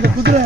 不对。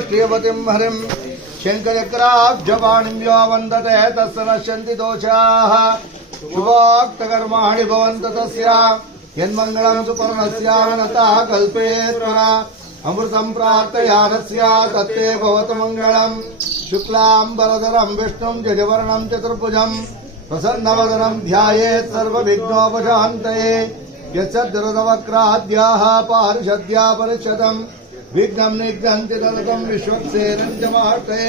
श्रीयवतीं हरिं। शङ्खचक्राब्जवाणिं यो वन्दते, तस्य नश्यन्ति दोषाः। शुभोक्तकर्माणि भवन्त तस्य। यन्मङ्गलं सुपर्णस्यानतः कल्पेत्वरा। अमृतं प्रार्थयानस्य, तत्ते भवतु मङ्गलम्। शुक्लाम्बरधरं, विष्णुं जजवर्णं चतुर्भुजं प्रसन्नवदनं ध्यायेत् पारिषद्या परिषदम्। ವಿಘ್ನಂ ನಿಗ್ರಹಂತಿ ನಲಕಂ ವಿಶ್ವಕ್ಷೇನಂ ಚ ಮಾರ್ತೇ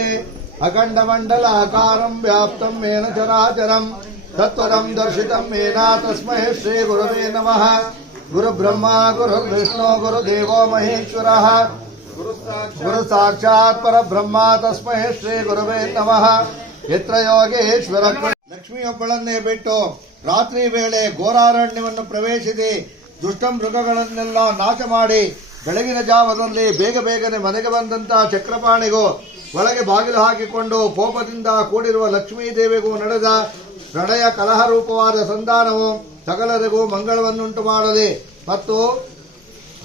ಅಖಂಡ ಮಂಡಲ ಆಕಾರಂ ವ್ಯಾಪ್ತಂ ಮೇನ ಚರಾಚರಂ ತತ್ವರಂ ದರ್ಶಿತಂ ಮೇನಾ ತಸ್ಮೈ ಶ್ರೀ ಗುರುವೇ ನಮಃ ಗುರು ಬ್ರಹ್ಮ ಗುರು ವಿಷ್ಣು ಗುರು ದೇವೋ ಮಹೇಶ್ವರಃ ಗುರು ಸಾಕ್ಷಾತ್ ಪರಬ್ರಹ್ಮ ತಸ್ಮೈ ಶ್ರೀ ಗುರುವೇ ನಮಃ ಯತ್ರ ಯೋಗೇಶ್ವರ ಲಕ್ಷ್ಮಿ ಬಿಟ್ಟು ರಾತ್ರಿ ವೇಳೆ ಘೋರಾರಣ್ಯವನ್ನು ಪ್ರವೇಶಿಸಿ ದುಷ್ಟ ಮೃಗಗಳನ್ನೆಲ್ಲ ನಾಶ ಮಾಡಿ ಬೆಳಗಿನ ಜಾವದಲ್ಲಿ ಬೇಗ ಬೇಗನೆ ಮನೆಗೆ ಬಂದಂತಹ ಚಕ್ರಪಾಣಿಗೂ ಒಳಗೆ ಬಾಗಿಲು ಹಾಕಿಕೊಂಡು ಕೋಪದಿಂದ ಕೂಡಿರುವ ಲಕ್ಷ್ಮೀ ದೇವಿಗೂ ನಡೆದ ಪ್ರಣಯ ಕಲಹ ರೂಪವಾದ ಸಂಧಾನವು ಸಕಲರಿಗೂ ಮಂಗಳವನ್ನುಂಟು ಮಾಡಲಿ ಮತ್ತು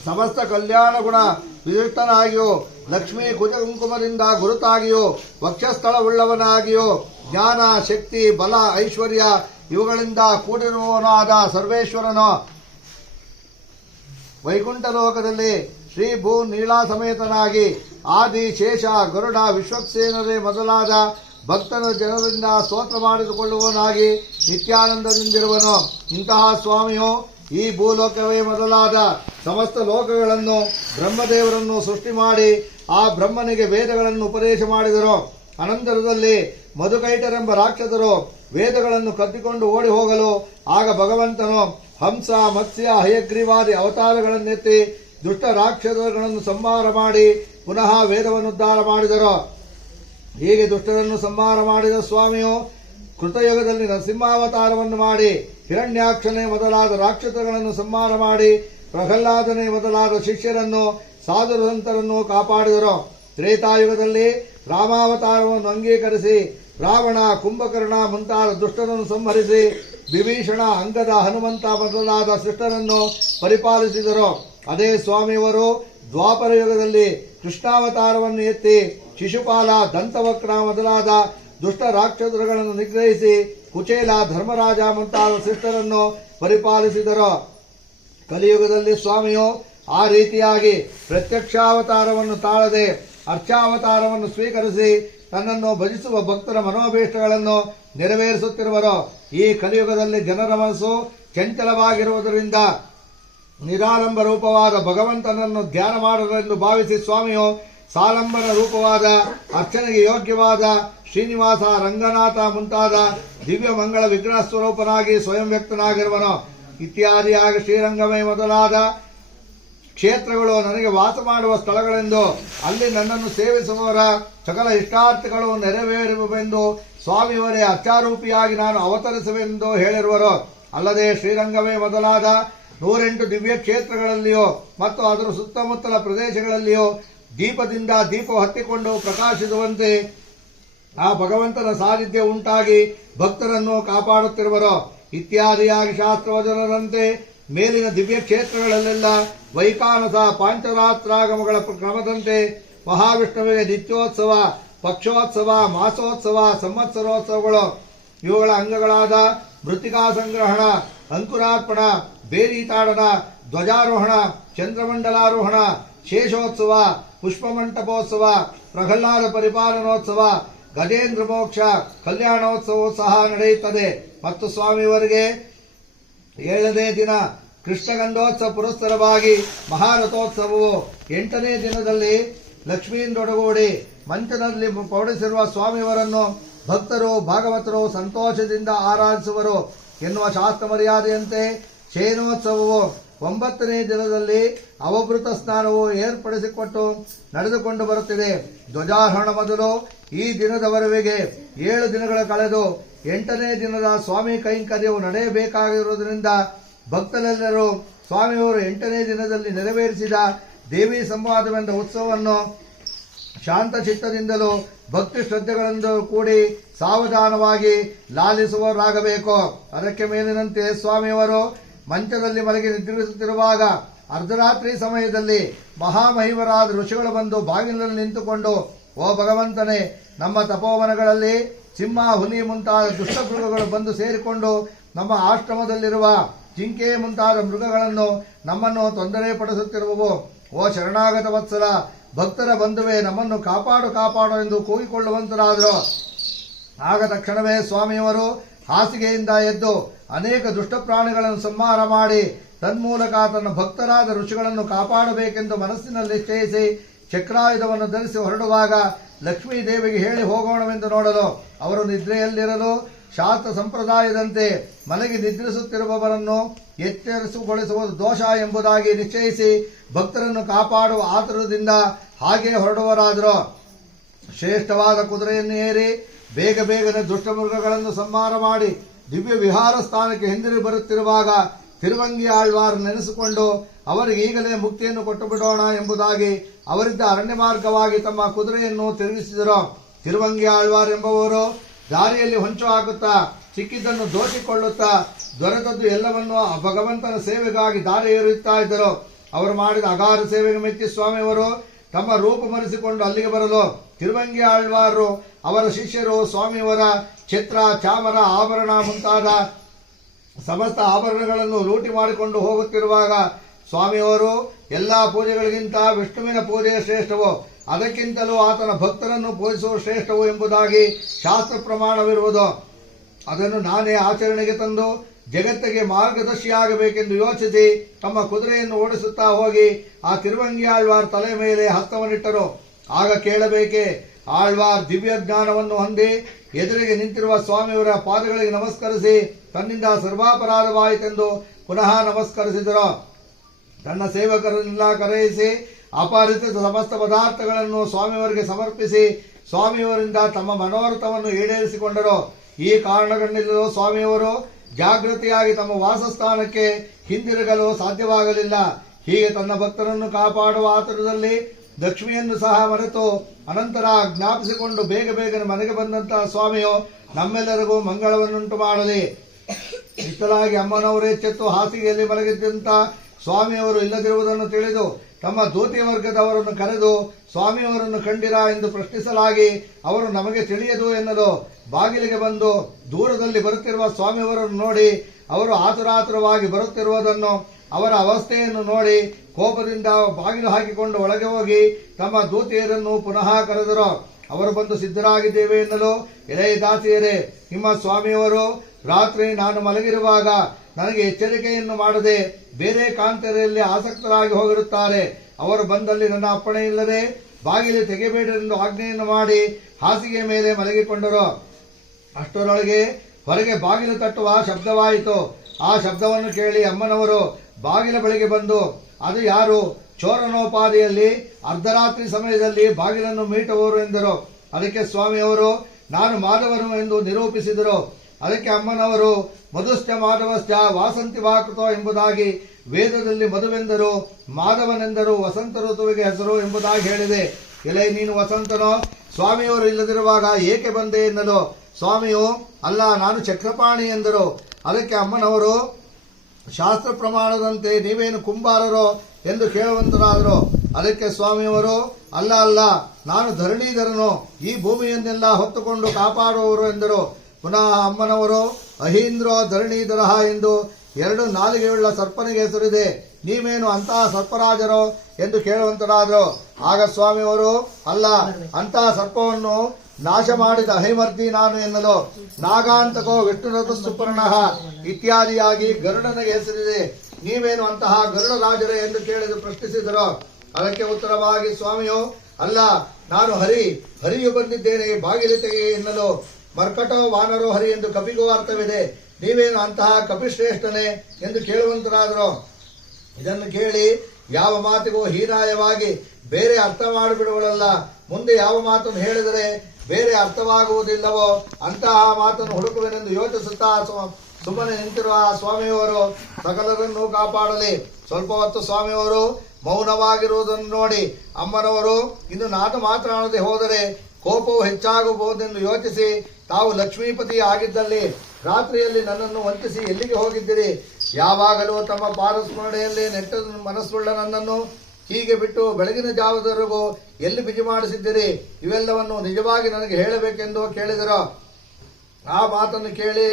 ಸಮಸ್ತ ಕಲ್ಯಾಣ ಗುಣ ವಿಶಿಷ್ಟನಾಗಿಯೋ ಲಕ್ಷ್ಮೀ ಕುಂಕುಮದಿಂದ ಗುರುತಾಗಿಯೋ ವಕ್ಷಸ್ಥಳವುಳ್ಳವನಾಗಿಯೋ ಜ್ಞಾನ, ಶಕ್ತಿ, ಬಲ, ಐಶ್ವರ್ಯ ಇವುಗಳಿಂದ ಕೂಡಿರುವವನಾದ ಸರ್ವೇಶ್ವರನು ವೈಕುಂಠ ಲೋಕದಲ್ಲಿ ಶ್ರೀ ಭೂ ನೀಳಾ ಸಮೇತನಾಗಿ ಆದಿ ಶೇಷ ಗರುಡ ವಿಶ್ವಕ್ಸೇನರೇ ಮೊದಲಾದ ಭಕ್ತನ ಜನರಿಂದ ಸ್ತೋತ್ರ ಮಾಡಿದುಕೊಳ್ಳುವನಾಗಿ ನಿತ್ಯಾನಂದದಿಂದಿರುವನು. ಇಂತಹ ಸ್ವಾಮಿಯು ಈ ಭೂಲೋಕವೇ ಮೊದಲಾದ ಸಮಸ್ತ ಲೋಕಗಳನ್ನು, ಬ್ರಹ್ಮದೇವರನ್ನು ಸೃಷ್ಟಿ ಮಾಡಿ ಆ ಬ್ರಹ್ಮನಿಗೆ ವೇದಗಳನ್ನು ಉಪದೇಶ ಮಾಡಿದರು. ಅನಂತರದಲ್ಲಿ ಮಧುಕೈಟರೆಂಬ ರಾಕ್ಷಸರು ವೇದಗಳನ್ನು ಕದ್ದಿಕೊಂಡು ಓಡಿ ಹೋಗಲು ಆಗ ಭಗವಂತನು ಹಂಸ, ಮತ್ಸ್ಯ, ಹಯಗ್ರೀವಾದಿ ಅವತಾರಗಳನ್ನೆತ್ತಿ ದುಷ್ಟ ರಾಕ್ಷಸಗಳನ್ನು ಸಂಹಾರ ಮಾಡಿ ಪುನಃ ವೇದವನ್ನು ಉದ್ಧಾರ ಮಾಡಿದರು. ಹೀಗೆ ದುಷ್ಟರನ್ನು ಸಂಹಾರ ಮಾಡಿದ ಸ್ವಾಮಿಯು ಕೃತಯುಗದಲ್ಲಿ ನರಸಿಂಹಾವತಾರವನ್ನು ಮಾಡಿ, ಹಿರಣ್ಯಾಕ್ಷನೆ ಮೊದಲಾದ ರಾಕ್ಷಸಗಳನ್ನು ಸಂಹಾರ ಮಾಡಿ, ಪ್ರಹ್ಲಾದನೆ ಮೊದಲಾದ ಶಿಷ್ಯರನ್ನು ಸಾಧುರಂತರನ್ನು ಕಾಪಾಡಿದರು. ತ್ರೇತಾಯುಗದಲ್ಲಿ ರಾಮಾವತಾರವನ್ನು ಅಂಗೀಕರಿಸಿ, ರಾವಣ, ಕುಂಭಕರ್ಣ ಮುಂತಾದ ದುಷ್ಟರನ್ನು ಸಂಹರಿಸಿ ವಿಭೀಷಣ ಅಂಗದ ಹನುಮಂತ ಮೊದಲಾದ ಶಿಷ್ಟರನ್ನು ಪರಿಪಾಲಿಸಿದರು. ಅದೇ ಸ್ವಾಮಿಯವರು ದ್ವಾಪರ ಯುಗದಲ್ಲಿ ಕೃಷ್ಣಾವತಾರವನ್ನು ಎತ್ತಿ ಶಿಶುಪಾಲ ದಂತವಕ್ರ ಮೊದಲಾದ ದುಷ್ಟ ರಾಕ್ಷಸರುಗಳನ್ನು ನಿಗ್ರಹಿಸಿ ಕುಚೇಲ ಧರ್ಮರಾಜ ಮುಂತಾದ ಶಿಷ್ಟರನ್ನು ಪರಿಪಾಲಿಸಿದರು. ಕಲಿಯುಗದಲ್ಲಿ ಸ್ವಾಮಿಯು ಆ ರೀತಿಯಾಗಿ ಪ್ರತ್ಯಕ್ಷಾವತಾರವನ್ನು ತಾಳದೆ ಅರ್ಚಾವತಾರವನ್ನು ಸ್ವೀಕರಿಸಿ ತನ್ನನ್ನು ಭಜಿಸುವ ಭಕ್ತರ ಮನೋಭೀಷ್ಟಗಳನ್ನು ನೆರವೇರಿಸುತ್ತಿರುವರು, ಈ ಕಲಿಯುಗದಲ್ಲಿ ಜನರ ಮನಸ್ಸು ಚಂಚಲವಾಗಿರುವುದರಿಂದ ನಿರಾಲಂಬ ರೂಪವಾದ ಭಗವಂತನನ್ನು ಧ್ಯಾನ ಮಾಡಲೆಂದು ಭಾವಿಸಿ ಸ್ವಾಮಿಯು ಸಾಲಂಬನ ರೂಪವಾದ, ಅರ್ಚನೆಗೆ ಯೋಗ್ಯವಾದ, ಶ್ರೀನಿವಾಸ ರಂಗನಾಥ ಮುಂತಾದ ದಿವ್ಯ ಮಂಗಳ ವಿಗ್ರಹ ಸ್ವರೂಪನಾಗಿ ಸ್ವಯಂ ವ್ಯಕ್ತನಾಗಿರುವನು, ಇತ್ಯಾದಿಯಾಗಿ ಶ್ರೀರಂಗಮೇ ಮೊದಲಾದ ಕ್ಷೇತ್ರಗಳು ನನಗೆ ವಾಸ ಮಾಡುವ ಸ್ಥಳಗಳೆಂದು ಅಲ್ಲಿ ನನ್ನನ್ನು ಸೇವಿಸುವವರ ಸಕಲ ಇಷ್ಟಾರ್ಥಗಳು ನೆರವೇರುವೆಂದು ಸ್ವಾಮಿಯವರೇ ಅಚ್ಚಾರೂಪಿಯಾಗಿ ನಾನು ಅವತರಿಸುವೆಂದು ಹೇಳಿರುವರು. ಅಲ್ಲದೆ ಶ್ರೀರಂಗವೇ ಮೊದಲಾದ ನೂರೆಂಟು ದಿವ್ಯ ಕ್ಷೇತ್ರಗಳಲ್ಲಿಯೂ ಮತ್ತು ಅದರ ಸುತ್ತಮುತ್ತಲ ಪ್ರದೇಶಗಳಲ್ಲಿಯೂ ದೀಪದಿಂದ ದೀಪ ಹತ್ತಿಕೊಂಡು ಪ್ರಕಾಶಿಸುವಂತೆ ಆ ಭಗವಂತನ ಸಾನ್ನಿಧ್ಯ ಉಂಟಾಗಿ ಭಕ್ತರನ್ನು ಕಾಪಾಡುತ್ತಿರುವರು. ಇತ್ಯಾದಿಯಾಗಿ ಶಾಸ್ತ್ರವಚನದಂತೆ ಮೇಲಿನ ದಿವ್ಯ ಕ್ಷೇತ್ರಗಳಲ್ಲೆಲ್ಲ ವೈಕಾನಸ ಪಾಂಚರಾತ್ರಾಗಮಗಳ ಕ್ರಮದಂತೆ ಮಹಾವಿಷ್ಣುವಿಗೆ ನಿತ್ಯೋತ್ಸವ, ಪಕ್ಷೋತ್ಸವ, ಮಾಸೋತ್ಸವ, ಸಂವತ್ಸರೋತ್ಸವಗಳು. ಇವುಗಳ ಅಂಗಗಳಾದ ಮೃತ್ತಿಕಾ ಸಂಗ್ರಹಣ ಅಂಕುರಾರ್ಪಣ ಬೇರೀತಾಡನ ಧ್ವಜಾರೋಹಣ, ಚಂದ್ರಮಂಡಲಾರೋಹಣ, ಶೇಷೋತ್ಸವ, ಪುಷ್ಪಮಂಟಪೋತ್ಸವ, ಪ್ರಹ್ಲಾದ ಪರಿಪಾಲನೋತ್ಸವ, ಗಜೇಂದ್ರ ಮೋಕ್ಷ, ಕಲ್ಯಾಣೋತ್ಸವವು ಸಹ ನಡೆಯುತ್ತದೆ. ಮತ್ತು ಸ್ವಾಮಿಯವರಿಗೆ ಏಳನೇ ದಿನ ಕೃಷ್ಣಗಂಧೋತ್ಸವ ಪುರಸ್ಸರವಾಗಿ ಮಹಾರಥೋತ್ಸವವು ಎಂಟನೇ ದಿನದಲ್ಲಿ ಲಕ್ಷ್ಮಿಯಿಂದೊಡಗೂಡಿ ಮಂಚದಲ್ಲಿ ಪೌಡಿಸಿರುವ ಸ್ವಾಮಿಯವರನ್ನು ಭಕ್ತರು, ಭಾಗವತರು ಸಂತೋಷದಿಂದ ಆರಾಧಿಸುವರು ಎನ್ನುವ ಶಾಸ್ತ್ರ ಮರ್ಯಾದೆಯಂತೆ ಶಯನೋತ್ಸವವು ಒಂಬತ್ತನೇ ದಿನದಲ್ಲಿ ಅವಭೃತ ಸ್ನಾನವು ಏರ್ಪಡಿಸಿಕೊಟ್ಟು ನಡೆದುಕೊಂಡು ಬರುತ್ತಿದೆ. ಧ್ವಜಾರೋಹಣ ಮೊದಲು ಈ ದಿನದವರೆಗೆ ಏಳು ದಿನಗಳ ಕಳೆದು ಎಂಟನೇ ದಿನದ ಸ್ವಾಮಿ ಕೈಂಕರ್ಯವು ನಡೆಯಬೇಕಾಗಿರುವುದರಿಂದ ಭಕ್ತರೆಲ್ಲರೂ ಸ್ವಾಮಿಯವರು ಎಂಟನೇ ದಿನದಲ್ಲಿ ನೆರವೇರಿಸಿದ ದೇವಿ ಸಂವಾದವೆಂದ ಉತ್ಸವವನ್ನು ಶಾಂತ ಚಿತ್ತದಿಂದಲೂ ಭಕ್ತಿ ಶ್ರದ್ಧೆಗಳಿಂದ ಕೂಡಿ ಸಾವಧಾನವಾಗಿ ಲಾಲಿಸುವವರಾಗಬೇಕು. ಅದಕ್ಕೆ ಮೇಲಿನಂತೆ ಸ್ವಾಮಿಯವರು ಮಂಚದಲ್ಲಿ ಮಲಗಿ ನಿದ್ರಿಸುತ್ತಿರುವಾಗ ಅರ್ಧರಾತ್ರಿ ಸಮಯದಲ್ಲಿ ಮಹಾಮಹಿಮರಾದ ಋಷಿಗಳು ಬಂದು ಬಾಗಿಲಿನಲ್ಲಿ ನಿಂತುಕೊಂಡು, ಓ ಭಗವಂತನೇ, ನಮ್ಮ ತಪೋವನಗಳಲ್ಲಿ ಸಿಂಹ, ಹುಲಿ ಮುಂತಾದ ದುಷ್ಟ ಮೃಗಗಳು ಬಂದು ಸೇರಿಕೊಂಡು ನಮ್ಮ ಆಶ್ರಮದಲ್ಲಿರುವ ಜಿಂಕೆ ಮುಂತಾದ ಮೃಗಗಳನ್ನು ನಮ್ಮನ್ನು ತೊಂದರೆ ಪಡಿಸುತ್ತಿರುವವು ಓ ಶರಣಾಗತ ವತ್ಸಲ, ಭಕ್ತರ ಬಂಧುವೆ, ನಮ್ಮನ್ನು ಕಾಪಾಡು ಕಾಪಾಡು ಎಂದು ಕೂಗಿಕೊಳ್ಳುವಂತರಾದರು. ಆಗ ತಕ್ಷಣವೇ ಸ್ವಾಮಿಯವರು ಹಾಸಿಗೆಯಿಂದ ಎದ್ದು ಅನೇಕ ದುಷ್ಟಪ್ರಾಣಿಗಳನ್ನು ಸಂಹಾರ ಮಾಡಿ ತನ್ಮೂಲಕ ತನ್ನ ಭಕ್ತರಾದ ಋಷಿಗಳನ್ನು ಕಾಪಾಡಬೇಕೆಂದು ಮನಸ್ಸಿನಲ್ಲಿ ನಿಶ್ಚಯಿಸಿ ಚಕ್ರಾಯುಧವನ್ನು ಧರಿಸಿ ಹೊರಡುವಾಗ ಲಕ್ಷ್ಮೀ ದೇವಿಗೆ ಹೇಳಿ ಹೋಗೋಣವೆಂದು ನೋಡಲು ಅವರು ನಿದ್ರೆಯಲ್ಲಿರಲು ಶಾಸ್ತ್ರ ಸಂಪ್ರದಾಯದಂತೆ ಮನೆಗೆ ನಿದ್ರಿಸುತ್ತಿರುವವರನ್ನು ಎಚ್ಚರಿಸುಗೊಳಿಸುವುದು ದೋಷ ಎಂಬುದಾಗಿ ನಿಶ್ಚಯಿಸಿ ಭಕ್ತರನ್ನು ಕಾಪಾಡುವ ಆತುರದಿಂದ ಹಾಗೆ ಹೊರಡುವರಾದರು ಶ್ರೇಷ್ಠವಾದ ಕುದುರೆಯನ್ನು ಏರಿ ಬೇಗ ಬೇಗನೆ ದುಷ್ಟಮೃಗಗಳನ್ನು ಸಂಹಾರ ಮಾಡಿ ದಿವ್ಯ ವಿಹಾರ ಸ್ಥಾನಕ್ಕೆ ಹಿಂದಿರುಗಿ ಬರುತ್ತಿರುವಾಗ ತಿರುವಂಗಿ ಆಳ್ವಾರ್ ನೆನೆಸಿಕೊಂಡು ಅವರಿಗೆ ಈಗಲೇ ಮುಕ್ತಿಯನ್ನು ಕೊಟ್ಟು ಬಿಡೋಣ ಎಂಬುದಾಗಿ ಅವರಿದ್ದ ಅರಣ್ಯ ಮಾರ್ಗವಾಗಿ ತಮ್ಮ ಕುದುರೆಯನ್ನು ತಿರುಗಿಸಿದರು. ತಿರುವಂಗಿ ಆಳ್ವಾರ್ ಎಂಬುವರು ದಾರಿಯಲ್ಲಿ ಹೊಂಚು ಹಾಕುತ್ತಾ ಸಿಕ್ಕಿದ್ದನ್ನು ದೋಚಿಕೊಳ್ಳುತ್ತಾ ದೊರೆತದ್ದು ಎಲ್ಲವನ್ನೂ ಭಗವಂತನ ಸೇವೆಗಾಗಿ ದಾರಿ ಏರುತ್ತಾ ಇದ್ದರು. ಅವರು ಮಾಡಿದ ಅಗಾರ ಸೇವೆಗೆ ಮೆಚ್ಚಿ ಸ್ವಾಮಿಯವರು ತಮ್ಮ ರೂಪ ಮರೆಸಿಕೊಂಡು ಅಲ್ಲಿಗೆ ಬರಲು. ತಿರುವಂಗಿ ಆಳ್ವಾರರು ಅವರ ಶಿಷ್ಯರು ಸ್ವಾಮಿಯವರ ಛತ್ರ, ಚಾಮರ, ಆಭರಣ ಮುಂತಾದ ಸಮಸ್ತ ಆಭರಣಗಳನ್ನು ಲೂಟಿ ಮಾಡಿಕೊಂಡು ಹೋಗುತ್ತಿರುವಾಗ ಸ್ವಾಮಿಯವರು ಎಲ್ಲ ಪೂಜೆಗಳಿಗಿಂತ ವಿಷ್ಣುವಿನ ಪೂಜೆ ಶ್ರೇಷ್ಠವೋ, ಅದಕ್ಕಿಂತಲೂ ಆತನ ಭಕ್ತರನ್ನು ಪೂಜಿಸುವ ಶ್ರೇಷ್ಠವು ಎಂಬುದಾಗಿ ಶಾಸ್ತ್ರ ಪ್ರಮಾಣವಿರುವುದು. ಅದನ್ನು ನಾನೇ ಆಚರಣೆಗೆ ತಂದು ಜಗತ್ತಿಗೆ ಮಾರ್ಗದರ್ಶಿಯಾಗಬೇಕೆಂದು ಯೋಚಿಸಿ ತಮ್ಮ ಕುದುರೆಯನ್ನು ಓಡಿಸುತ್ತಾ ಹೋಗಿ ಆ ತಿರುವಂಗಿಯಾಳ್ವಾರ್ ತಲೆ ಮೇಲೆ ಹಸ್ತವನ್ನಿಟ್ಟರು. ಆಗ ಕೇಳಬೇಕೆ ಆಳ್ವಾರ್ ದಿವ್ಯ ಜ್ಞಾನವನ್ನು ಹೊಂದಿ ಎದುರಿಗೆ ನಿಂತಿರುವ ಸ್ವಾಮಿಯವರ ಪಾದಗಳಿಗೆ ನಮಸ್ಕರಿಸಿ ತನ್ನಿಂದ ಸರ್ವಾಪರಾಧವಾಯಿತೆಂದು ಪುನಃ ನಮಸ್ಕರಿಸಿದರು. ತನ್ನ ಸೇವಕರನ್ನೆಲ್ಲ ಕರೆಯಿಸಿ ಅಪಹರಿತ ಸಮಸ್ತ ಪದಾರ್ಥಗಳನ್ನು ಸ್ವಾಮಿಯವರಿಗೆ ಸಮರ್ಪಿಸಿ ಸ್ವಾಮಿಯವರಿಂದ ತಮ್ಮ ಮನೋರಥವನ್ನು ಈಡೇರಿಸಿಕೊಂಡರು. ಈ ಕಾರಣಗಳಿಲ್ಲದ ಸ್ವಾಮಿಯವರು ಜಾಗೃತಿಯಾಗಿ ತಮ್ಮ ವಾಸಸ್ಥಾನಕ್ಕೆ ಹಿಂದಿರುಗಲು ಸಾಧ್ಯವಾಗಲಿಲ್ಲ. ಹೀಗೆ ತನ್ನ ಭಕ್ತರನ್ನು ಕಾಪಾಡುವ ಆತುರದಲ್ಲಿ ಲಕ್ಷ್ಮಿಯನ್ನು ಸಹ ಮರೆತು ಅನಂತರ ಜ್ಞಾಪಿಸಿಕೊಂಡು ಬೇಗ ಬೇಗನೆ ಮನೆಗೆ ಬಂದಂತಹ ಸ್ವಾಮಿಯು ನಮ್ಮೆಲ್ಲರಿಗೂ ಮಂಗಳವನ್ನುಂಟು ಮಾಡಲಿ. ಇತ್ತಲಾಗಿ ಅಮ್ಮನವರು ಎಚ್ಚೆತ್ತು ಹಾಸಿಗೆಯಲ್ಲಿ ಮಲಗಿದ್ದಂತ ಸ್ವಾಮಿಯವರು ಇಲ್ಲದಿರುವುದನ್ನು ತಿಳಿದು ತಮ್ಮ ದೂತಿ ವರ್ಗದವರನ್ನು ಕರೆದು, ಸ್ವಾಮಿಯವರನ್ನು ಕಂಡಿರಾ ಎಂದು ಪ್ರಶ್ನಿಸಲಾಗಿ ಅವರು ನಮಗೆ ತಿಳಿಯದು ಎನ್ನಲು ಬಾಗಿಲಿಗೆ ಬಂದು ದೂರದಲ್ಲಿ ಬರುತ್ತಿರುವ ಸ್ವಾಮಿಯವರನ್ನು ನೋಡಿ ಅವರು ಆತುರಾತುರವಾಗಿ ಬರುತ್ತಿರುವುದನ್ನು ಅವರ ಅವಸ್ಥೆಯನ್ನು ನೋಡಿ ಕೋಪದಿಂದ ಬಾಗಿಲು ಹಾಕಿಕೊಂಡು ಒಳಗೆ ಹೋಗಿ ತಮ್ಮ ದೂತಿಯರನ್ನು ಪುನಃ ಕರೆದರು. ಅವರು ಬಂದು ಸಿದ್ಧರಾಗಿದ್ದೇವೆ ಎನ್ನಲು ಎಳೆಯ ದಾಸಿಯರೇ, ನಿಮ್ಮ ಸ್ವಾಮಿಯವರು ರಾತ್ರಿ ನಾನು ಮಲಗಿರುವಾಗ ನನಗೆ ಎಚ್ಚರಿಕೆಯನ್ನು ಮಾಡದೆ ಬೇರೆ ಕಾಂತರಲ್ಲಿ ಆಸಕ್ತರಾಗಿ ಹೋಗಿರುತ್ತಾರೆ. ಅವರು ಬಂದಲ್ಲಿ ನನ್ನ ಅಪ್ಪಣೆ ಇಲ್ಲದೆ ಬಾಗಿಲು ತೆಗೆಬೇಡರೆಂದು ಆಜ್ಞೆಯನ್ನು ಮಾಡಿ ಹಾಸಿಗೆ ಮೇಲೆ ಮಲಗಿಕೊಂಡರು. ಅಷ್ಟರೊಳಗೆ ಹೊರಗೆ ಬಾಗಿಲು ತಟ್ಟುವ ಶಬ್ದವಾಯಿತು. ಆ ಶಬ್ದವನ್ನು ಕೇಳಿ ಅಮ್ಮನವರು ಬಾಗಿಲ ಬಳಿಗೆ ಬಂದು, ಅದು ಯಾರು? ಚೋರನೋಪಾದಿಯಲ್ಲಿ ಅರ್ಧರಾತ್ರಿ ಸಮಯದಲ್ಲಿ ಬಾಗಿಲನ್ನು ಮೀಟುವವರು ಎಂದರು. ಅದಕ್ಕೆ ಸ್ವಾಮಿಯವರು ನಾನು ಮಾಧವನು ಎಂದು ನಿರೂಪಿಸಿದರು. ಅದಕ್ಕೆ ಅಮ್ಮನವರು, ಮಧುಸ್ಥ ಮಾಧವಸ್ಥ ವಾಸಂತಿ ವಾಕೃತ ಎಂಬುದಾಗಿ ವೇದದಲ್ಲಿ ಮಧುವೆಂದರು. ಮಾಧವನೆಂದರು ವಸಂತ ಋತುವಿಗೆ ಹೆಸರು ಎಂಬುದಾಗಿ ಹೇಳಿದೆ. ಎಲೆ ನೀನು ವಸಂತನೋ? ಸ್ವಾಮಿಯವರು ಇಲ್ಲದಿರುವಾಗ ಏಕೆ ಬಂದೆ ಎನ್ನಲು? ಸ್ವಾಮಿಯು, ಅಲ್ಲ, ನಾನು ಚಕ್ರಪಾಣಿ ಎಂದರು. ಅದಕ್ಕೆ ಅಮ್ಮನವರು ಶಾಸ್ತ್ರ ಪ್ರಮಾಣದಂತೆ ನೀವೇನು ಕುಂಬಾರರೋ ಎಂದು ಕೇಳುವಂತರಾದರು, ಅದಕ್ಕೆ ಸ್ವಾಮಿಯವರು, ಅಲ್ಲ ಅಲ್ಲ, ನಾನು ಧರಣೀಧರನು, ಈ ಭೂಮಿಯನ್ನೆಲ್ಲ ಹೊತ್ತುಕೊಂಡು ಕಾಪಾಡುವವರು ಎಂದರು. ಪುನಃ ಅಮ್ಮನವರು, ಅಹೀಂದ್ರೋ ಧರಣೀಧರ ಎಂದು ಎರಡು ನಾಲಿಗೆಯುಳ್ಳ ಸರ್ಪನಿಗೆ ಹೆಸರಿದೆ, ನೀವೇನು ಅಂತಹ ಸರ್ಪರಾಜರೋ ಎಂದು ಕೇಳುವಂತರಾದರು, ಆಗ ಸ್ವಾಮಿಯವರು, ಅಲ್ಲ, ಅಂತಹ ಸರ್ಪವನ್ನು ನಾಶ ಮಾಡಿದ ಅಹಿಮರ್ದಿ ನಾನು ಎನ್ನಲು. ನಾಗಾಂತಕೋ ವಿಷ್ಣುರಥ ಸುಪರ್ಣಃ. ಇತ್ಯಾದಿಯಾಗಿ ಗರುಡನಿಗೆ ಹೆಸರಿದೆ. ನೀವೇನು ಅಂತಹ ಗರುಡ ರಾಜರೇ ಎಂದು ಕೇಳಿದು ಪ್ರಶ್ನಿಸಿದರು? ಅದಕ್ಕೆ ಉತ್ತರವಾಗಿ, ಸ್ವಾಮಿಯು, ಅಲ್ಲ, ನಾನು ಹರಿ, ಹರಿಯು ಬಂದಿದ್ದೇನೆ, ಬಾಗಿಲು ತೆಗೆ ಎನ್ನಲು. ಮರ್ಕಟೋ ವಾನರೋ ಹರಿ ಎಂದು ಕಪಿಗೂ ಅರ್ಥವಿದೆ. ನೀವೇನು ಅಂತಹ ಕಪಿಶ್ರೇಷ್ಠನೇ ಎಂದು ಕೇಳುವಂತರಾದರು? ಇದನ್ನು ಕೇಳಿ ಯಾವ ಮಾತಿಗೂ ಹೀನಾಯವಾಗಿ ಬೇರೆ ಅರ್ಥ ಮಾಡಿಬಿಡುವಳಲ್ಲ. ಮುಂದೆ ಯಾವ ಮಾತನ್ನು ಹೇಳಿದರೆ ಬೇರೆ ಅರ್ಥವಾಗುವುದಿಲ್ಲವೋ ಅಂತಹ ಮಾತನ್ನು ಹುಡುಕುವೆನೆಂದು ಯೋಚಿಸುತ್ತಾ ಸುಮ್ಮನೆ ನಿಂತಿರುವ ಸ್ವಾಮಿಯವರು ಸಕಲರನ್ನು ಕಾಪಾಡಲಿ. ಸ್ವಲ್ಪ ಹೊತ್ತು ಸ್ವಾಮಿಯವರು ಮೌನವಾಗಿರುವುದನ್ನು ನೋಡಿ ಅಮ್ಮನವರು ಇನ್ನು ನಾನು ಮಾತನಾಡದೆ ಹೋದರೆ ಕೋಪವು ಹೆಚ್ಚಾಗಬಹುದೆಂದು ಯೋಚಿಸಿ ತಾವು ಲಕ್ಷ್ಮೀಪತಿ ಆಗಿದ್ದಲ್ಲಿ ರಾತ್ರಿಯಲ್ಲಿ ನನ್ನನ್ನು ವಂಚಿಸಿ ಎಲ್ಲಿಗೆ ಹೋಗಿದ್ದೀರಿ? ಯಾವಾಗಲೂ ತಮ್ಮ ಪಾದಸ್ಮರಣೆಯಲ್ಲಿ ನೆಟ್ಟ ಮನಸ್ಸುಳ್ಳ ನನ್ನನ್ನು ಹೀಗೆ ಬಿಟ್ಟು ಬೆಳಗಿನ ಜಾವದವರೆಗೂ ಎಲ್ಲಿ ಬಿಜಿ ಮಾಡಿಸಿದ್ದೀರಿ? ಇವೆಲ್ಲವನ್ನು ನಿಜವಾಗಿ ನನಗೆ ಹೇಳಬೇಕೆಂದು ಕೇಳಿದರು? ಆ ಮಾತನ್ನು ಕೇಳಿ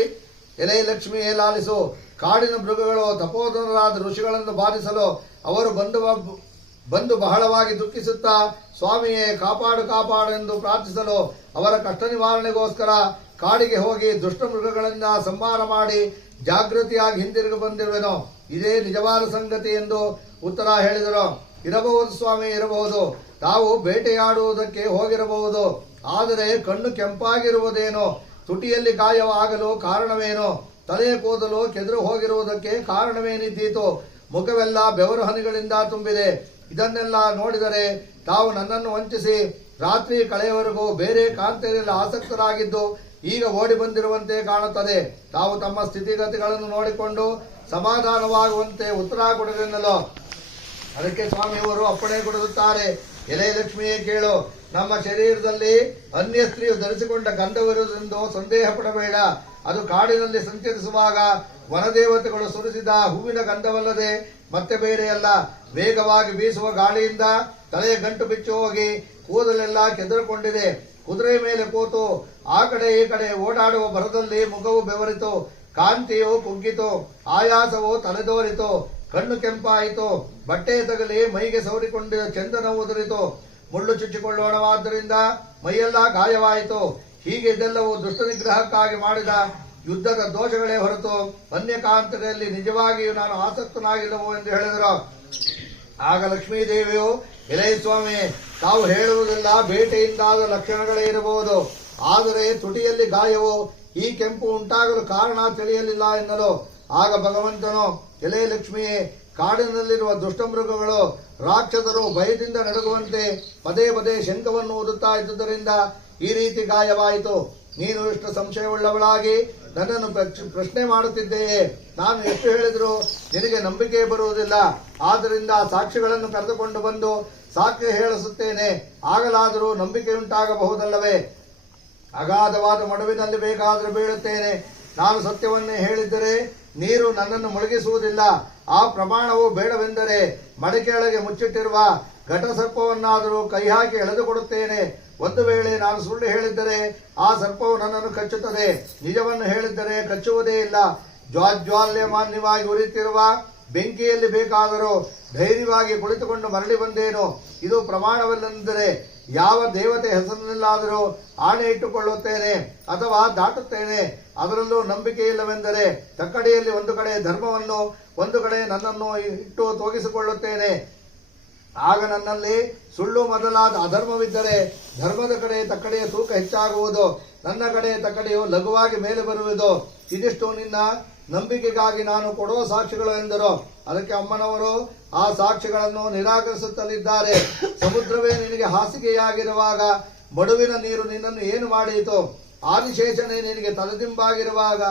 ಎಲೆ ಲಕ್ಷ್ಮಿ ಲಾಲಿಸು ಕಾಡಿನ ಮೃಗಗಳು ತಪೋಧನರಾದ ಋಷಿಗಳನ್ನು ಬಾಧಿಸಲು ಅವರು ಬಂದು ಬಂದು ಬಹಳವಾಗಿ ದುಃಖಿಸುತ್ತಾ ಸ್ವಾಮಿಯೇ ಕಾಪಾಡು ಕಾಪಾಡು ಎಂದು ಪ್ರಾರ್ಥಿಸಲು ಅವರ ಕಷ್ಟ ನಿವಾರಣೆಗೋಸ್ಕರ ಕಾಡಿಗೆ ಹೋಗಿ ದುಷ್ಟ ಮೃಗಗಳನ್ನು ಸಂಹಾರ ಮಾಡಿ ಜಾಗೃತಿಯಾಗಿ ಹಿಂದಿರುಗಿ ಬಂದಿರುವೆನು. ಇದೇ ನಿಜವಾದ ಸಂಗತಿ ಎಂದು ಉತ್ತರ ಹೇಳಿದರು. ಇರಬಹುದು ಸ್ವಾಮಿ, ಇರಬಹುದು. ತಾವು ಬೇಟೆಯಾಡುವುದಕ್ಕೆ ಹೋಗಿರಬಹುದು. ಆದರೆ ಕಣ್ಣು ಕೆಂಪಾಗಿರುವುದೇನೋ? ತುಟಿಯಲ್ಲಿ ಗಾಯವಾಗಲು ಕಾರಣವೇನೋ? ತಲೆಯ ಕೂದಲು ಕೆದರು ಹೋಗಿರುವುದಕ್ಕೆ ಕಾರಣವೇನಿದ್ದೀತು? ಮುಖವೆಲ್ಲ ಬೆವರು ಹನಿಗಳಿಂದ ತುಂಬಿದೆ. ಇದನ್ನೆಲ್ಲ ನೋಡಿದರೆ ತಾವು ನನ್ನನ್ನು ವಂಚಿಸಿ, ರಾತ್ರಿ ಕಳೆಯವರೆಗೂ ಬೇರೆ ಕಾಂತೆಯಲ್ಲಿ ಆಸಕ್ತರಾಗಿದ್ದು ಈಗ ಓಡಿ ಬಂದಿರುವಂತೆ ಕಾಣುತ್ತದೆ. ತಾವು ತಮ್ಮ ಸ್ಥಿತಿಗತಿಗಳನ್ನು ನೋಡಿಕೊಂಡು ಸಮಾಧಾನವಾಗುವಂತೆ ಉತ್ತರ ಅದಕ್ಕೆ ಸ್ವಾಮಿಯವರು ಅಪ್ಪಣೆ ಕೊಡುತ್ತಾರೆ. ಎಲೆ ಲಕ್ಷ್ಮಿಯೇ ಕೇಳು, ನಮ್ಮ ಶರೀರದಲ್ಲಿ ಅನ್ಯ ಸ್ತ್ರೀಯು ಧರಿಸಿಕೊಂಡ ಗಂಧವಿರುವುದೆಂದು ಸಂದೇಹ ಪಡಬೇಡ. ಅದು ಕಾಡಿನಲ್ಲಿ ಸಂಚರಿಸುವಾಗ ವನದೇವತೆಗಳು ಸುರಿಸಿದ ಹೂವಿನ ಗಂಧವಲ್ಲದೆ ಮತ್ತೆ ಬೇರೆಯಲ್ಲ. ವೇಗವಾಗಿ ಬೀಸುವ ಗಾಳಿಯಿಂದ ತಲೆಯ ಗಂಟು ಬಿಚ್ಚಿ ಹೋಗಿ ಕೂದಲೆಲ್ಲ ಕೆದರುಕೊಂಡಿದೆ. ಕುದುರೆ ಮೇಲೆ ಕೂತು ಆ ಕಡೆ ಈ ಕಡೆ ಓಡಾಡುವ ಭರದಲ್ಲಿ ಮುಖವು ಬೆವರಿತು, ಕಾಂತಿಯು ಕುಗ್ಗಿತು, ಆಯಾಸವು ತಲೆದೋರಿತು. ಕಣ್ಣು ಕೆಂಪಾಯಿತು, ಬಟ್ಟೆ ತಗಲಿ, ಮೈಗೆ ಸವರಿಕೊಂಡ ಚಂದನ ಉದುರಿತು, ಮುಳ್ಳು ಚುಚ್ಚಿಕೊಳ್ಳೋಣವಾದ್ದರಿಂದ ಮೈಯೆಲ್ಲ ಗಾಯವಾಯಿತು. ಹೀಗೆ ಇದೆಲ್ಲವೂ ದುಷ್ಟ ನಿಗ್ರಹಕ್ಕಾಗಿ ಮಾಡಿದ ಯುದ್ಧದ ದೋಷಗಳೇ ಹೊರತು ಅನ್ಯಕಾಂತದಲ್ಲಿ ನಿಜವಾಗಿಯೂ ನಾನು ಆಸಕ್ತನಾಗಿಲ್ಲವೋ ಎಂದು ಹೇಳಿದರು. ಆಗ ಲಕ್ಷ್ಮೀದೇವಿಯು ಎಲೈ ಸ್ವಾಮಿ, ತಾವು ಹೇಳುವುದೆಲ್ಲ ಬೇಟೆಯಿಂದಾದ ಲಕ್ಷಣಗಳೇ ಇರಬಹುದು. ಆದರೆ ತುಟಿಯಲ್ಲಿ ಗಾಯವು ಈ ಕೆಂಪು ಉಂಟಾಗಲು ಕಾರಣ ತಿಳಿಯಲಿಲ್ಲ ಎನ್ನಲು ಆಗ ಭಗವಂತನು ಎಲೆ ಲಕ್ಷ್ಮಿಯೇ ಕಾಡಿನಲ್ಲಿರುವ ದುಷ್ಟಮೃಗಗಳು ರಾಕ್ಷಸರು ಭಯದಿಂದ ನಡುಗುವಂತೆ ಪದೇ ಪದೇ ಶಂಖವನ್ನು ಓದುತ್ತಾ ಇದ್ದುದರಿಂದ ಈ ರೀತಿ ಗಾಯವಾಯಿತು. ನೀನು ಇಷ್ಟು ಸಂಶಯವುಳ್ಳವಳಾಗಿ ನನ್ನನ್ನು ಪ್ರಶ್ನೆ ಮಾಡುತ್ತಿದ್ದೆಯೇ. ನಾನು ಎಷ್ಟು ಹೇಳಿದರೂ ನಿನಗೆ ನಂಬಿಕೆ ಬರುವುದಿಲ್ಲ. ಆದ್ದರಿಂದ ಸಾಕ್ಷಿಗಳನ್ನು ಕರೆದುಕೊಂಡು ಬಂದು ಸಾಕ್ಷಿ ಹೇಳಿಸುತ್ತೇನೆ. ಆಗಲಾದರೂ ನಂಬಿಕೆಯುಂಟಾಗಬಹುದಲ್ಲವೇ? ಅಗಾಧವಾದ ಮಡುವಿನಲ್ಲಿ ಬೇಕಾದರೂ ಬೀಳುತ್ತೇನೆ. ನಾನು ಸತ್ಯವನ್ನೇ ಹೇಳಿದ್ದರೆ ನೀರು ನನ್ನನ್ನು ಮುಳುಗಿಸುವುದಿಲ್ಲ. ಆ ಪ್ರಮಾಣವು ಬೇಡವೆಂದರೆ ಮಡಿಕೆಯೊಳಗೆ ಮುಚ್ಚಿಟ್ಟಿರುವ ಘಟಸರ್ಪವನ್ನಾದರೂ ಕೈ ಹಾಕಿ ಎಳೆದುಕೊಡುತ್ತೇನೆ. ಒಂದು ವೇಳೆ ನಾನು ಸುಳ್ಳು ಹೇಳಿದ್ದರೆ ಆ ಸರ್ಪವು ನನ್ನನ್ನು ಕಚ್ಚುತ್ತದೆ. ನಿಜವನ್ನು ಹೇಳಿದ್ದರೆ ಕಚ್ಚುವುದೇ ಇಲ್ಲ. ಜ್ವಾಜ್ವಾಲ್ಯಮಾನ್ಯವಾಗಿ ಉರಿಯುತ್ತಿರುವ ಬೆಂಕಿಯಲ್ಲಿ ಬೇಕಾದರೂ ಧೈರ್ಯವಾಗಿ ಕುಳಿತುಕೊಂಡು ಮರಳಿ ಬಂದೇನು? ಇದು ಪ್ರಮಾಣವಲ್ಲೆಂದರೆ ಯಾವ ದೇವತೆ ಹೆಸರಿನಲ್ಲಾದರೂ ಆಣೆ ಇಟ್ಟುಕೊಳ್ಳುತ್ತೇನೆ ಅಥವಾ ದಾಟುತ್ತೇನೆ. ಅದರಲ್ಲೂ ನಂಬಿಕೆ ಇಲ್ಲವೆಂದರೆ ತಕ್ಕಡಿಯಲ್ಲಿ ಒಂದು ಕಡೆ ಧರ್ಮವನ್ನು, ಒಂದು ಕಡೆ ನನ್ನನ್ನು ಇಟ್ಟು ತೋಗಿಸಿಕೊಳ್ಳುತ್ತೇನೆ. ಆಗ ನನ್ನಲ್ಲಿ ಸುಳ್ಳು ಮೊದಲಾದ ಅಧರ್ಮವಿದ್ದರೆ ಧರ್ಮದ ಕಡೆ ತಕ್ಕಡಿಯ ತೂಕ ಹೆಚ್ಚಾಗುವುದು, ನನ್ನ ಕಡೆ ತಕ್ಕಡಿಯು ಲಘುವಾಗಿ ಮೇಲೆ ಬರುವುದು. ಇದಿಷ್ಟು ನಿನ್ನ ನಂಬಿಕೆಗಾಗಿ ನಾನು ಕೊಡುವ ಸಾಕ್ಷಿಗಳು ಎಂದರು. ಅದಕ್ಕೆ ಅಮ್ಮನವರು ಆ ಸಾಕ್ಷಿಗಳನ್ನು ನಿರಾಕರಿಸುತ್ತಲಿದ್ದಾರೆ. ಸಮುದ್ರವೇ ನಿನಗೆ ಹಾಸಿಗೆಯಾಗಿರುವಾಗ ಮಡುವಿನ ನೀರು ನಿನ್ನನ್ನು ಏನು ಮಾಡಿಯಿತು ಆದಿಶೇಷನೇ ನಿನಗೆ ತಲೆದಿಂಬಾಗಿರುವಾಗ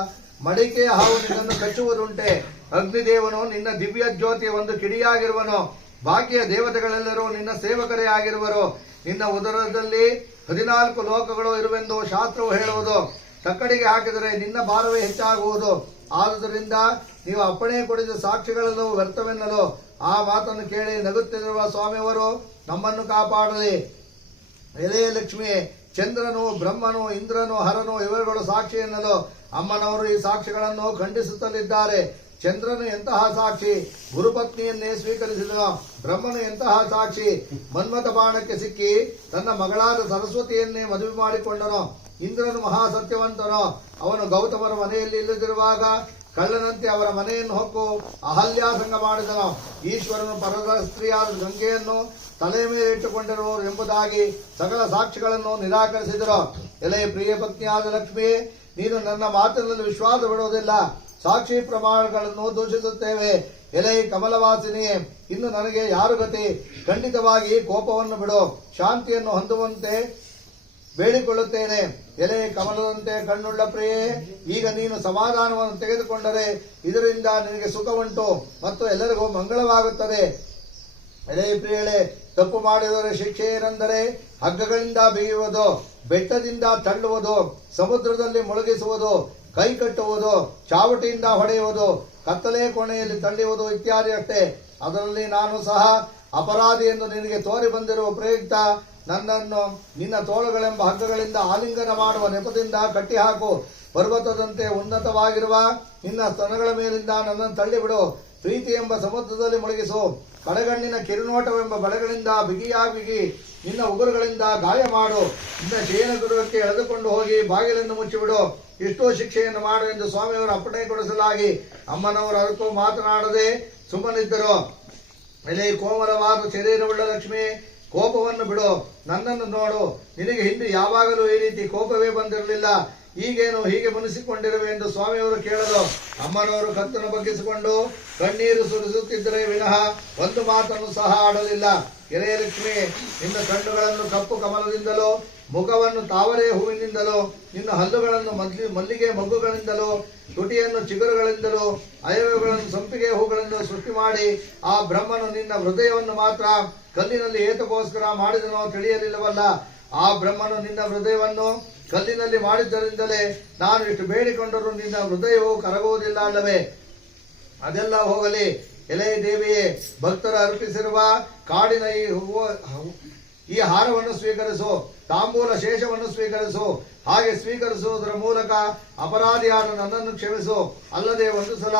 ಮಡಿಕೆಯ ಹಾವು ನಿನ್ನನ್ನು ಕಚ್ಚುವುದುಂಟೆ. ಅಗ್ನಿದೇವನು ನಿನ್ನ ದಿವ್ಯ ಜ್ಯೋತಿಯ ಒಂದು ಕಿಡಿಯಾಗಿರುವನು. ಬಾಕಿಯ ದೇವತೆಗಳೆಲ್ಲರೂ ನಿನ್ನ ಸೇವಕರೇ ಆಗಿರುವರು. ನಿನ್ನ ಉದರದಲ್ಲಿ ಹದಿನಾಲ್ಕು ಲೋಕಗಳು ಇರುವೆಂದು ಶಾಸ್ತ್ರವು ಹೇಳುವುದು. ತಕ್ಕಡಿಗೆ ಹಾಕಿದರೆ ನಿನ್ನ ಭಾರವೇ ಹೆಚ್ಚಾಗುವುದು. ಆದುದರಿಂದ ನೀವು ಅಪ್ಪಣೆ ಕೊಡಿದ ಸಾಕ್ಷಿಗಳನ್ನು ವ್ಯರ್ಥವೆನ್ನಲು ಆ ಮಾತನ್ನು ಕೇಳಿ ನಗುತ್ತಿರುವ ಸ್ವಾಮಿಯವರು ನಮ್ಮನ್ನು ಕಾಪಾಡಲಿ. ಎಲೆಯ ಲಕ್ಷ್ಮಿ ಚಂದ್ರನು, ಬ್ರಹ್ಮನು, ಇಂದ್ರನು, ಹರನು ಇವರುಗಳು ಸಾಕ್ಷಿ ಎನ್ನಲು ಅಮ್ಮನವರು ಈ ಸಾಕ್ಷಿಗಳನ್ನು ಖಂಡಿಸುತ್ತಲಿದ್ದಾರೆ. ಚಂದ್ರನು ಎಂತಹ ಸಾಕ್ಷಿ? ಗುರುಪತ್ನಿಯನ್ನೇ ಸ್ವೀಕರಿಸಿದನು. ಬ್ರಹ್ಮನು ಎಂತಹ ಸಾಕ್ಷಿ? ಮನ್ಮಥ ಬಾಣಕ್ಕೆ ಸಿಕ್ಕಿ ತನ್ನ ಮಗಳಾದ ಸರಸ್ವತಿಯನ್ನೇ ಮದುವೆ ಮಾಡಿಕೊಂಡನು. ಇಂದ್ರನು ಮಹಾ ಸತ್ಯವಂತನು ಅವನು ಗೌತಮರ ಮನೆಯಲ್ಲಿ ಇಲ್ಲದಿರುವಾಗ ಕಳ್ಳನಂತೆ ಅವರ ಮನೆಯನ್ನು ಹೊಕ್ಕು ಅಹಲ್ಯಾಸಂಗ ಮಾಡಿದನು. ಈಶ್ವರನು ಪರದ ಸ್ತ್ರೀಯಾದ ಗಂಗೆಯನ್ನು ತಲೆ ಮೇಲೆ ಇಟ್ಟುಕೊಂಡಿರುವವರು ಎಂಬುದಾಗಿ ಸಕಲ ಸಾಕ್ಷಿಗಳನ್ನು ನಿರಾಕರಿಸಿದರು. ಎಲೆ ಪ್ರಿಯ ಪತ್ನಿಯಾದ ಲಕ್ಷ್ಮಿ, ನೀನು ನನ್ನ ಮಾತಿನಲ್ಲಿ ವಿಶ್ವಾಸ ಬಿಡುವುದಿಲ್ಲ. ಸಾಕ್ಷಿ ಪ್ರಮಾಣಗಳನ್ನು ದೂಷಿಸುತ್ತೇವೆ. ಎಲೆ ಕಮಲವಾಸಿನಿ, ಇನ್ನು ನನಗೆ ಯಾರು ಗತಿ? ಖಂಡಿತವಾಗಿ ಕೋಪವನ್ನು ಬಿಡು. ಶಾಂತಿಯನ್ನು ಹೊಂದುವಂತೆ ಬೇಡಿಕೊಳ್ಳುತ್ತೇನೆ. ಎಲೆ ಕಮಲದಂತೆ ಕಣ್ಣುಳ್ಳ ಪ್ರಿಯೆ, ಈಗ ನೀನು ಸಮಾಧಾನವನ್ನು ತೆಗೆದುಕೊಂಡರೆ ಇದರಿಂದ ನಿನಗೆ ಸುಖ ಉಂಟು ಮತ್ತು ಎಲ್ಲರಿಗೂ ಮಂಗಳವಾಗುತ್ತದೆ. ಎಲೆ ಪ್ರಿಯಳೆ ತಪ್ಪು ಮಾಡಿದವರ ಶಿಕ್ಷೆ ಏನೆಂದರೆ ಹಗ್ಗಗಳಿಂದ ಬಿಗಿಯುವುದು ಬೆಟ್ಟದಿಂದ ತಳ್ಳುವುದು, ಸಮುದ್ರದಲ್ಲಿ ಮುಳುಗಿಸುವುದು, ಕೈ ಕಟ್ಟುವುದು, ಚಾವಟಿಯಿಂದ ಹೊಡೆಯುವುದು, ಕತ್ತಲೆ ಕೋಣೆಯಲ್ಲಿ ತಳ್ಳುವುದು ಇತ್ಯಾದಿ ಅಷ್ಟೇ. ಅದರಲ್ಲಿ ನಾನು ಸಹ ಅಪರಾಧಿ ಎಂದು ನಿನಗೆ ತೋರಿ ಬಂದಿರುವ ಪ್ರಯುಕ್ತ ನನ್ನನ್ನು ನಿನ್ನ ತೋಳುಗಳೆಂಬ ಹಗ್ಗಗಳಿಂದ ಆಲಿಂಗನ ಮಾಡುವ ನೆಪದಿಂದ ಕಟ್ಟಿಹಾಕು. ಪರ್ವತದಂತೆ ಉನ್ನತವಾಗಿರುವ ನಿನ್ನ ಸ್ತನಗಳ ಮೇಲಿಂದ ನನ್ನನ್ನು ತಳ್ಳಿಬಿಡು. ಪ್ರೀತಿ ಎಂಬ ಸಮುದ್ರದಲ್ಲಿ ಮುಳುಗಿಸು. ಕಡಗಣ್ಣಿನ ಕಿರುನೋಟವೆಂಬ ಬಲಗಳಿಂದ ಬಿಗಿಯಾ ಬಿಗಿ ನಿನ್ನ ಉಗುರುಗಳಿಂದ ಗಾಯ ಮಾಡು. ನಿನ್ನ ಶಯನ ಗೃಹಕ್ಕೆ ಎಳೆದುಕೊಂಡು ಹೋಗಿ ಬಾಗಿಲನ್ನು ಮುಚ್ಚಿಬಿಡು. ಎಷ್ಟೋ ಶಿಕ್ಷೆಯನ್ನು ಮಾಡು ಎಂದು ಸ್ವಾಮಿಯವರು ಅಪ್ಪಣೆ ಕೊಡಿಸಲಾಗಿ ಅಮ್ಮನವರು ಅದಕ್ಕೂ ಮಾತನಾಡದೆ ಸುಮ್ಮನಿದ್ದರು. ಎಲೆ, ಕೋಮಲವಾದ ಶರೀರವುಳ್ಳ ಲಕ್ಷ್ಮಿ, ಕೋಪವನ್ನು ಬಿಡು. ನನ್ನನ್ನು ನೋಡು. ನಿನಗೆ ಹಿಂದೆ ಯಾವಾಗಲೂ ಈ ರೀತಿ ಕೋಪವೇ ಬಂದಿರಲಿಲ್ಲ. ಈಗೇನು ಹೀಗೆ ಮುನಿಸಿಕೊಂಡಿರುವೆ ಎಂದು ಸ್ವಾಮಿಯವರು ಕೇಳಲು ಅಮ್ಮನವರು ಕತ್ತನ್ನು ಬಗ್ಗಿಸಿಕೊಂಡು ಕಣ್ಣೀರು ಸುರಿಸುತ್ತಿದ್ದರೆ ವಿನಃ ಒಂದು ಮಾತನ್ನು ಸಹ ಆಡಲಿಲ್ಲ. ಕೆರೆಯ ಲಕ್ಷ್ಮಿ, ನಿನ್ನ ಕಣ್ಣುಗಳನ್ನು ಕಪ್ಪು ಕಮಲದಿಂದಲೋ, ಮುಖವನ್ನು ತಾವರೆ ಹೂವಿನಿಂದಲೋ, ನಿನ್ನ ಹಲ್ಲುಗಳನ್ನು ಮಲ್ಲಿ ಮಲ್ಲಿಗೆ ಮಗ್ಗುಗಳಿಂದಲೋ, ತುಟಿಯನ್ನು ಚಿಗುರುಗಳಿಂದಲೂ ಅಯವಗಳನ್ನು ಸಂಪಿಗೆ ಹೂಗಳಿಂದ ಸೃಷ್ಟಿ ಮಾಡಿ ಆ ಬ್ರಹ್ಮನು ನಿನ್ನ ಹೃದಯವನ್ನು ಮಾತ್ರ ಕಲ್ಲಿನಲ್ಲಿ ಏತಕ್ಕೋಸ್ಕರ ಮಾಡಿದನೋ ತಿಳಿಯಲಿಲ್ಲವಲ್ಲ. ಆ ಬ್ರಹ್ಮನು ನಿನ್ನ ಹೃದಯವನ್ನು ಕಲ್ಲಿನಲ್ಲಿ ಮಾಡಿದ್ದರಿಂದಲೇ ನಾನು ಇಷ್ಟು ಬೇಡಿಕೊಂಡರೂ ನಿನ್ನ ಹೃದಯವು ಕರಗುವುದಿಲ್ಲ ಅಲ್ಲವೇ? ಅದೆಲ್ಲ ಹೋಗಲಿ. ಎಲೆ ದೇವಿಯೇ, ಭಕ್ತರು ಅರ್ಪಿಸಿರುವ ಕಾಡಿನ ಈ ಈ ಹಾರವನ್ನು ಸ್ವೀಕರಿಸು, ತಾಂಬೂಲ ಶೇಷವನ್ನು ಸ್ವೀಕರಿಸು, ಹಾಗೆ ಸ್ವೀಕರಿಸುವುದರ ಮೂಲಕ ಅಪರಾಧಿಯಾದ ನನ್ನನ್ನು ಕ್ಷಮಿಸು. ಅಲ್ಲದೆ ಒಂದು ಸಲ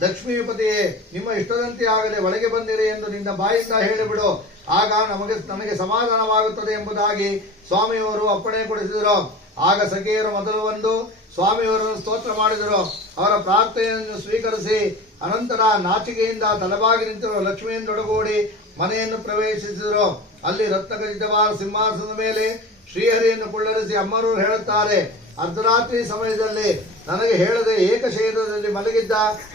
ಲಕ್ಷ್ಮೀಪತಿಯೇ, ನಿಮ್ಮ ಇಷ್ಟದಂತೆ ಆಗದೆ ಒಳಗೆ ಬಂದಿರಿ ಎಂದು ನಿನ್ನ ಬಾಯಿಂದ ಹೇಳಿಬಿಡು. ಆಗ ನಮಗೆ, ನನಗೆ ಸಮಾಧಾನವಾಗುತ್ತದೆ ಎಂಬುದಾಗಿ ಸ್ವಾಮಿಯವರು ಅಪ್ಪಣೆ ಕೊಡಿಸಿದರು. ಆಗ ಸಖಿಯರು ಮೊದಲು ಒಂದು ಸ್ವಾಮಿಯವರನ್ನು ಸ್ತೋತ್ರ ಮಾಡಿದರು. ಅವರ ಪ್ರಾರ್ಥನೆಯನ್ನು ಸ್ವೀಕರಿಸಿ ಅನಂತರ ನಾಚಿಕೆಯಿಂದ ತಲೆಬಾಗಿ ನಿಂತಿರುವ ಲಕ್ಷ್ಮಿಯನ್ನೊಡಗೂಡಿ ಮನೆಯನ್ನು ಪ್ರವೇಶಿಸಿದರು. ಅಲ್ಲಿ ರತ್ನಗಜಿತವಾದ ಸಿಂಹಾಸನದ ಮೇಲೆ ಶ್ರೀಹರಿಯನ್ನು ಕುಳ್ಳರಿಸಿ ಅಮ್ಮರು ಹೇಳುತ್ತಾರೆ, ಅರ್ಧರಾತ್ರಿ ಸಮಯದಲ್ಲಿ ನನಗೆ ಹೇಳದೆ ಏಕಶಯನದಲ್ಲಿ ಮಲಗಿದ್ದ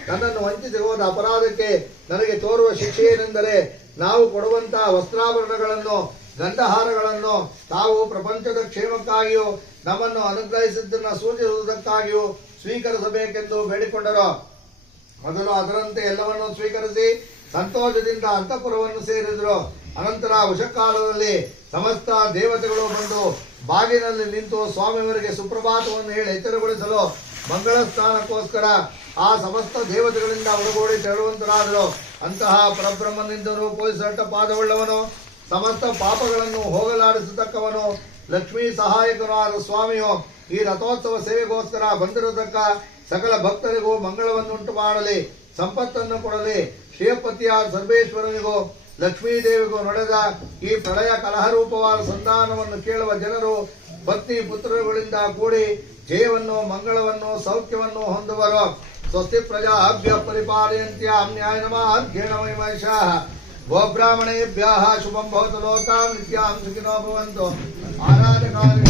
ನನ್ನನ್ನು ವಂಚಿಸಿ ಹೋದ ಅಪರಾಧಕ್ಕೆ ನನಗೆ ತೋರುವ ಶಿಕ್ಷೆ ಏನೆಂದರೆ, ನಾವು ಕೊಡುವಂತಹ ವಸ್ತ್ರಾಭರಣಗಳನ್ನು ಗಂಧಹಾರಗಳನ್ನು ತಾವು ಪ್ರಪಂಚದ ಕ್ಷೇಮಕ್ಕಾಗಿಯೂ ನಮ್ಮನ್ನು ಅನುಗ್ರಹಿಸಿದ್ದನ್ನು ಸೂಚಿಸುವುದಕ್ಕಾಗಿಯೂ ಸ್ವೀಕರಿಸಬೇಕೆಂದು ಬೇಡಿಕೊಂಡರು, ಮೊದಲು ಅದರಂತೆ ಎಲ್ಲವನ್ನೂ ಸ್ವೀಕರಿಸಿ ಸಂತೋಷದಿಂದ ಅಂತಃಪುರವನ್ನು ಸೇರಿದರು. ಅನಂತರ ಉಷಕಾಲದಲ್ಲಿ ಸಮಸ್ತ ದೇವತೆಗಳು ಬಂದು ಬಾಗಿನಲ್ಲಿ ನಿಂತು ಸ್ವಾಮಿಯವರಿಗೆ ಸುಪ್ರಭಾತವನ್ನು ಹೇಳಿ ಎಚ್ಚರಗೊಳಿಸಲು ಮಂಗಳ ಸ್ನಾನಕ್ಕೋಸ್ಕರ ಆ ಸಮಸ್ತ ದೇವತೆಗಳಿಂದ ಒಳಗೂಡಿ ತೆರಳುವಂತರಾದರು. ಅಂತಹ ಪರಬ್ರಹ್ಮನಿಂದ ರೂಪಿಸಲ್ಟ ಪಾದವುಳ್ಳವನು, ಸಮಸ್ತ ಪಾಪಗಳನ್ನು ಹೋಗಲಾಡಿಸತಕ್ಕವನು ಲಕ್ಷ್ಮೀ ಸಹಾಯಕರಾದ ಸ್ವಾಮಿಯು, ಈ ರಥೋತ್ಸವ ಸೇವೆಗೋಸ್ಕರ ಬಂದಿರತಕ್ಕ ಸಕಲ ಭಕ್ತರಿಗೂ ಮಂಗಳವನ್ನುಂಟು ಮಾಡಲಿ, ಸಂಪತ್ತನ್ನು ಕೊಡಲಿ. ಶ್ರೀಪತಿಯಾದ ಸರ್ವೇಶ್ವರನಿಗೂ, ಲಕ್ಷ್ಮೀದೇವಿಗೂ ನಡೆದ ಈ ಪ್ರಳಯ ಕಲಹರೂಪವಾದ ಸಂಧಾನವನ್ನು ಕೇಳುವ ಜನರು ಪತ್ನಿ ಪುತ್ರರುಗಳಿಂದ ಕೂಡಿ ಜಯವನ್ನು, ಮಂಗಳವನ್ನು, ಸೌಖ್ಯವನ್ನು ಹೊಂದುವರು. ಸ್ವಸ್ತಿ ಪ್ರಜಾಭ್ಯ ಪರಿಪಾಲಯಂತ್ಯ ಅನ್ಯಾಯ ನಮಃ ಗೋಬ್ರಾಹ್ಮಣೇಭ್ಯ ಶುಭಂ ಭವತು ಲೋಕಾಂ ನಿತ್ಯಾಂ ಸುಖಿನೋ ಭವಂತು. ఆరాధకాలు